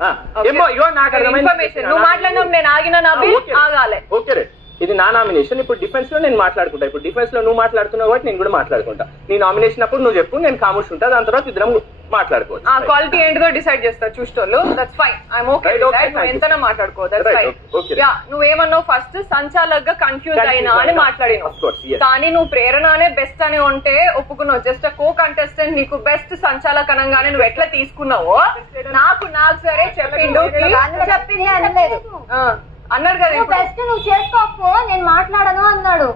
Information నువ్వు మాట్లాడినప్పుడు నేను ఆగిన ఆగాలి. ఓకే రే, ఇది నా నామినేషన్. ఇప్పుడు డిఫెన్స్ లో నేను మాట్లాడుకుంటా. ఇప్పుడు డిఫెన్స్ లో నువ్వు మాట్లాడుతున్నావు కాబట్టి నేను కూడా మాట్లాడుకుంటా. నీ నామినేషన్ అప్పుడు నువ్వు చెప్పు, నేను ఖామోష్ ఉంటా. దాని తర్వాత ఇద్దరం మాట్లాడుకోవచ్చు. ఆ క్వాలిటీ ఏంటిదో డిసైడ్ చేస్తా చూస్తోళ్ళు. That's fine, I'm okay. ఎంతనా మాట్లాడుకో, దట్స్ ఫైన్. యా, నువ్వేమన్నావు ఫస్ట్ సంచాలక్ గా కన్ఫ్యూజ్ అయినా అని మాట్లాడినావు. కానీ నువ్వు ప్రేరణ అనే బెస్ట్ అని ఉంటే ఒప్పుకున్నావు. జస్ట్ కో కంటెస్టెంట్ నీకు బెస్ట్ సంచాలక్ అనగానే నువ్వు ఎట్లా తీసుకున్నావో నాకు సరే చెప్పిండు. చెప్పింది అనలేదు అన్నాడు కదా, బెస్ట్ నువ్వు చేసుకోకు నేను మాట్లాడను అన్నాడు.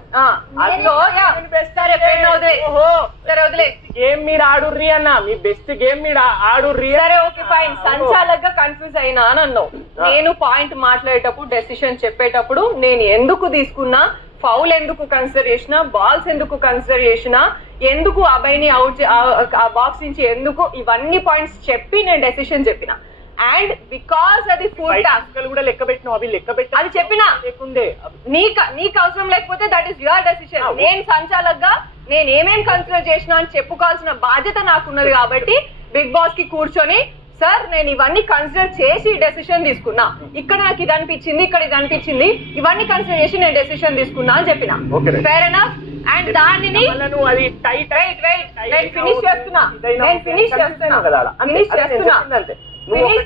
గేమ్ మీరు ఆడుర్రి అన్న, మీ బెస్ట్ గేమ్ మీరు ఆడుర్రి. సరే ఓకే ఫైన్, సంచాలక్ గా కన్ఫ్యూజ్ అయినా అని అన్నావు. నేను పాయింట్ మాట్లాడేటప్పుడు డెసిషన్ చెప్పేటప్పుడు నేను ఎందుకు తీసుకున్నా, ఫౌల్ ఎందుకు కన్సిడర్ చేసినా, బాల్స్ ఎందుకు కన్సిడర్ చేసినా, ఎందుకు అబ్బాయిని అవుట్ ఆ బాక్స్ నుంచి ఎందుకు, ఇవన్నీ పాయింట్స్ చెప్పి నేను డెసిషన్ చెప్పిన. అండ్ బికాస్ అది ఫుల్ టాస్క్ కూడా లెక్క పెట్టినావు, అవి లెక్క పెట్టి అది చెప్పినా లేకుండే. నీకు అవసరం లేకపోతే దట్ ఈస్ యువర్ డెసిషన్. నేను సంచాలక్ గా నేను ఏమేం కన్సిడర్ చేసినా అని చెప్పుకోవాల్సిన బాధ్యత నాకున్నది. కాబట్టి బిగ్ బాస్ కి కూర్చొని సార్ నేను ఇవన్నీ కన్సిడర్ చేసి డెసిషన్ తీసుకున్నా, ఇక్కడ నాకు ఇది అనిపించింది, ఇక్కడ ఇది అనిపించింది, ఇవన్నీ కన్సిడర్ చేసి నేను డెసిషన్ తీసుకున్నా అని చెప్పిన. Fair enough. అండ్ దానిని ఫినిష్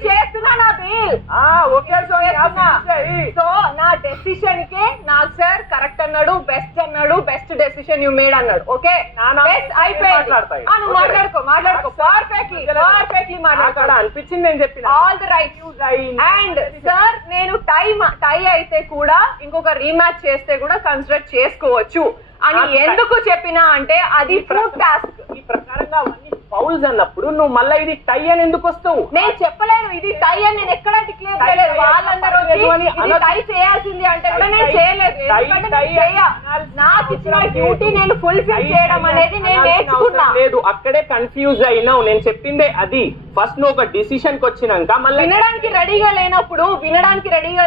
చేస్తున్నా నా బిల్. సో నా డెసిషన్ కే నాకు సార్ కరెక్ట్ అన్నాడు, బెస్ట్ అన్నాడు, బెస్ట్ డెసిషన్ యూ మేడ్ అన్నాడు. ఓకే అయిపోయింది. నువ్వు మాట్లాడుకో పర్ఫెక్ట్లీ మాట్లాడుకో అనిపించింది నేను చెప్పిన. All the right. And sir నేను టై అయితే కూడా ఇంకొక రీమ్యాచ్ చేస్తే కూడా కన్సిడర్ చేసుకోవచ్చు అని ఎందుకు చెప్పినా అంటే అది ఫుడ్ టాస్క్. ఈ ప్రకారంగా అవన్నీ ఫౌల్స్ అన్నప్పుడు నువ్వు మళ్ళీ ఇది టై అని ఎందుకు వస్తావు? నేను చెప్పలేను ఇది టై అని, నేను ఎక్కడ డిక్లేర్ చేయలేదు. వాళ్ళందరూ టై చేయాల్సింది అంటే కూడా నేను చేయలేదు. నాకు ఇచ్చిన డ్యూటీ నేను ఫుల్ఫిల్ చేయడం అనేది నేను నేర్చుకున్నా. లేదు, అక్కడే కన్ఫ్యూజ్ అయినావు. నేను చెప్పిందే అది. ఫస్ట్ నువ్వు ఒక డిసిషన్ కి వచ్చినాక మళ్ళీ వినడానికి రెడీగా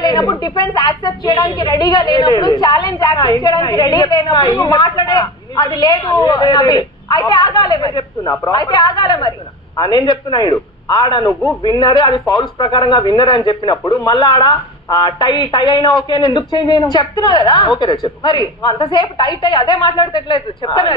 లేనప్పుడు డిఫెన్స్ యాక్సెప్ట్ చేయడానికి రెడీగా లేనప్పుడు, ఛాలెంజ్ యాక్సెప్ట్ చేయడానికి రెడీ లేనప్పుడు మాట్లాడే అది లేదు. అయితే ఆగాలి మరి. నేను చెప్తున్నా ఇడు ఆడ నువ్వు విన్నర్, అది ఫౌల్స్ ప్రకారంగా విన్నర్ అని చెప్పినప్పుడు మళ్ళీ ఆడ టై అయినా ఓకే అని ఎందుకు చేంజ్ అయినా చెప్తున్నా కదా. ఓకే రేపు చెప్పు. మరి అంతసేపు టై అదే మాట్లాడతలేదు. చెప్తాను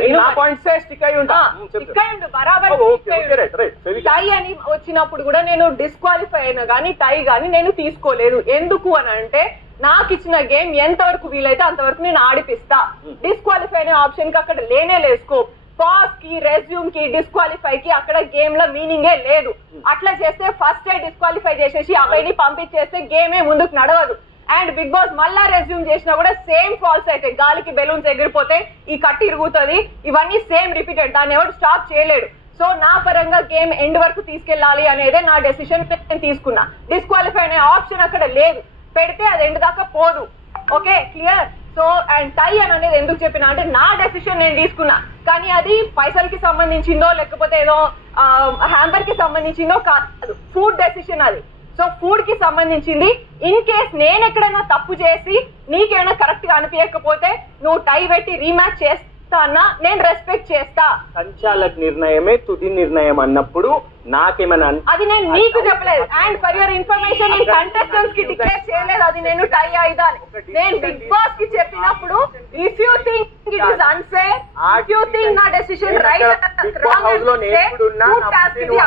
టై అని వచ్చినప్పుడు కూడా నేను డిస్క్వాలిఫై అయినా గానీ టై గానీ నేను తీసుకోలేదు. ఎందుకు అని అంటే నాకు ఇచ్చిన గేమ్ ఎంతవరకు వీలైతే అంతవరకు నేను ఆడిపిస్తా. డిస్క్వాలిఫై అనే ఆప్షన్ కి అక్కడ లేనే లేదు స్కోప్. పాస్ కి, రెజ్యూమ్ కి, డిస్క్వాలిఫై కి అక్కడ గేమ్ లో మీనింగే లేదు. అట్లా చేస్తే ఫస్ట్ డిస్క్వాలిఫై చేసేసి అబ్బాయిని పంపించేస్తే గేమే ముందుకు నడవదు. అండ్ బిగ్ బాస్ మళ్ళా రెజ్యూమ్ చేసినా కూడా సేమ్ ఫాల్స్ అయితే, గాలికి బెలూన్స్ ఎగిరిపోతే ఈ కట్టి ఇరుగుతుంది, ఇవన్నీ సేమ్ రిపీటెడ్. దాన్ని ఎవరు స్టాప్ చేయలేడు. సో నా పరంగా గేమ్ ఎండ్ వరకు తీసుకెళ్లాలి అనేదే నా డెసిషన్ నేను తీసుకున్నా. డిస్క్వాలిఫై అనే ఆప్షన్ అక్కడ లేదు. పెడితే అది ఎండ్ దాకా పోదు. Okay clear. So and tie అని అనేది ఎందుకు చెప్పినా అంటే నా డెసిషన్ నేను తీసుకున్నా, కానీ అది పైసలకి సంబంధించిందో లేకపోతే ఏదో హ్యాంబర్ కి సంబంధించిందో కాదు, ఫుడ్ డెసిషన్ అది. సో ఫుడ్ కి సంబంధించింది. ఇన్ కేస్ నేను ఎక్కడైనా తప్పు చేసి నీకేమైనా కరెక్ట్ గా అనిపించకపోతే నువ్వు టై పెట్టి రీమ్యాచ్ చేస్తా అన్నా నేను రెస్పెక్ట్ చేస్తా. సంచాలక్ నిర్ణయమే తుది నిర్ణయం అన్నప్పుడు నాకేమైనా అది నేను నీకు చెప్పలేదు. అండ్ ఫర్ యువర్ ఇన్ఫర్మేషన్ నేను కంటెస్టెంట్స్ కి డిక్లేర్ చేయలేదు అది నేను టై అయిదా. నేను బిగ్ బాస్ కి చెప్పినప్పుడు if you think it is unfair, if you think నా డెసిషన్ రైట్ రాంగ్ అంటే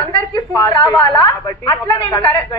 అందరికి ఫుడ్ రావాలా, అట్లా నేను కరెక్ట్